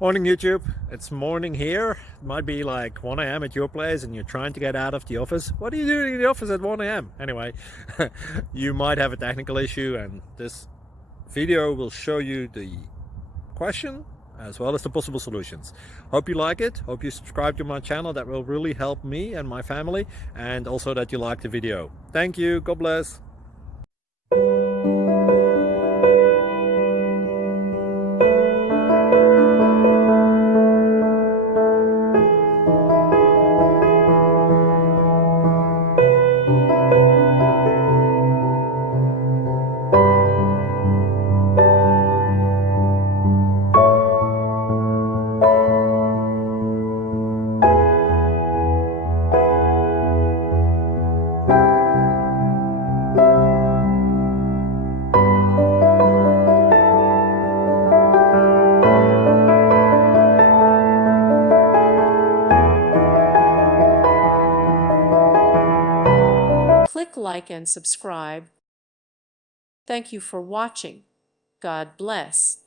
Morning YouTube, it's morning here. It might be like 1 a.m. at your place and you're trying to get out of the office. What are you doing in the office at 1 a.m.? Anyway, you might have a technical issue and this video will show you the question as well as the possible solutions. Hope you like it, hope you subscribe to my channel. That will really help me and my family, and also that you like the video. Thank you, God bless. Click like and subscribe. Thank you for watching. God bless.